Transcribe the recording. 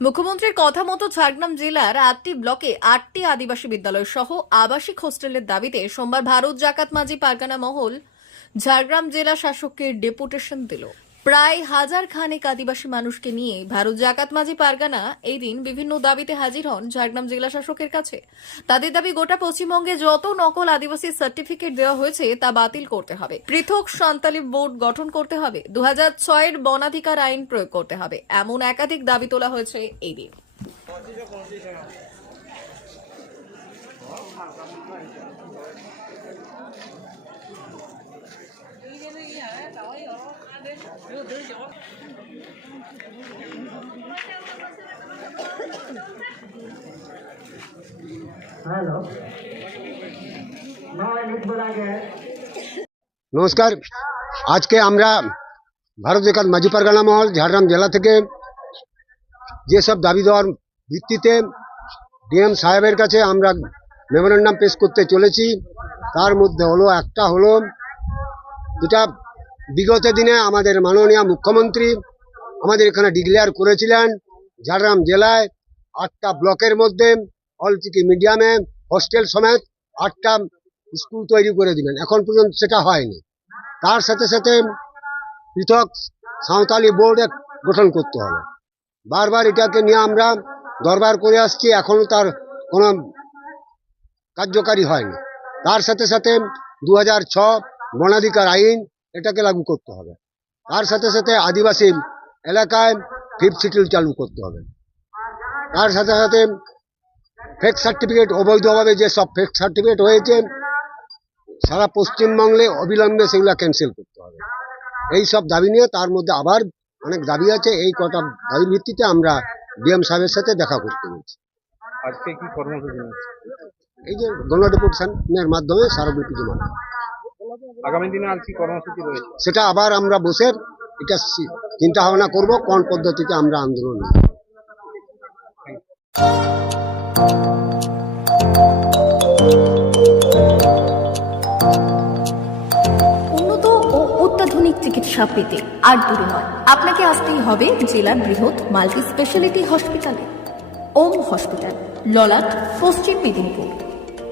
মুখ্যমন্ত্রীর কথা মতো ঝাড়গ্রাম জেলার আটটি ব্লকে আটটি আদিবাসী বিদ্যালয় সহ আবাসিক হোস্টেলের দাবিতে সোমবার ভারত জাকাত মাঝি পারগানা মহল ঝাড়গ্রাম জেলা শাসককে ডেপুটেশন দিল। প্রায় হাজার খানেক আদিবাসী মানুষকে নিয়ে ভারত জাকাত মাঝি পারগানা এই দিন বিভিন্ন দাবিতে হাজির হন ঝাড়গ্রাম জেলা শাসকের কাছে। তাদের দাবি গোটা পশ্চিমবঙ্গে যত নকল আদিবাসী সার্টিফিকেট দেওয়া হয়েছে তা বাতিল করতে হবে। পৃথক সান্তালি বোর্ড গঠন করতে হবে। দু হাজার ছয়ের বনাধিকার আইন প্রয়োগ করতে হবে। এমন একাধিক দাবি তোলা হয়েছে এই দিন। হ্যালো। নমস্কার। আজকে আমরা ভারত বিকাশ মাঝি পারগানা মহল, ঝাড়গ্রাম জেলা থেকে যেসব দাবি দেওয়ার ভিত্তিতে ডিএম সাহেবের কাছে আমরা মেমোরেন্ডাম পেশ করতে চলেছি, তার মধ্যে হলো, একটা হলো, যেটা বিগত দিনে আমাদের মাননীয় মুখ্যমন্ত্রী আমাদের এখানে ডিক্লেয়ার করেছিলেন ঝাড়গ্রাম জেলায় আটটা ব্লকের মধ্যে অলচিকি মিডিয়ামে হোস্টেল সমেত আটটা স্কুল তৈরি করে দিলেন। এখন পর্যন্ত সেটা হয়নি। তার সাথে সাথে পৃথক সাঁওতালি বোর্ড গঠন করতে হবে। বারবার এটাকে নিয়ে আমরা দরবার করে আসছি এখনও তার কোনো কার্যকারী হয়নি। তার সাথে সাথে দু হাজার ছ বনাধিকার আইন এটাকে লাগু করতে হবে। তার সাথে সাথে আদিবাসী এলাকায় ফিফ সিটিল চালু করতে হবে। তার সাথে সাথে ফেক সার্টিফিকেট অবৈধভাবে যে সব ফেক সার্টিফিকেট হয়েছে সারা পশ্চিমবঙ্গে অবিলম্বে সেগুলো ক্যান্সেল করতে হবে। এই সব দাবি নিয়ে তার মধ্যে আবার অনেক দাবি আছে। এই কটা দাবির ভিত্তিতে আমরা ডিএম সাহেবের সাথে দেখা করতে গেছি আজকে কি কর্মসূচি এই যে গণডেপুটেশনের মাধ্যমে স্মারকলিপি জমা দেওয়া। আগামী দিনে আর কি কর্মসূচি রয়েছে? সেটা আবার আমরা বসে এটা চিন্তা ভাবনা করব কোন পদ্ধতিতে আমরা আন্দোলন উন্নত ও অত্যাধুনিক চিকিৎসা পেতে আর দূরে নয়। আপনাকে আসতেই হবে জেলার বৃহৎ মাল্টি স্পেশালিটি হসপিটালে। ওম হসপিটাল ললাট পশ্চিম মেদিনীপুর।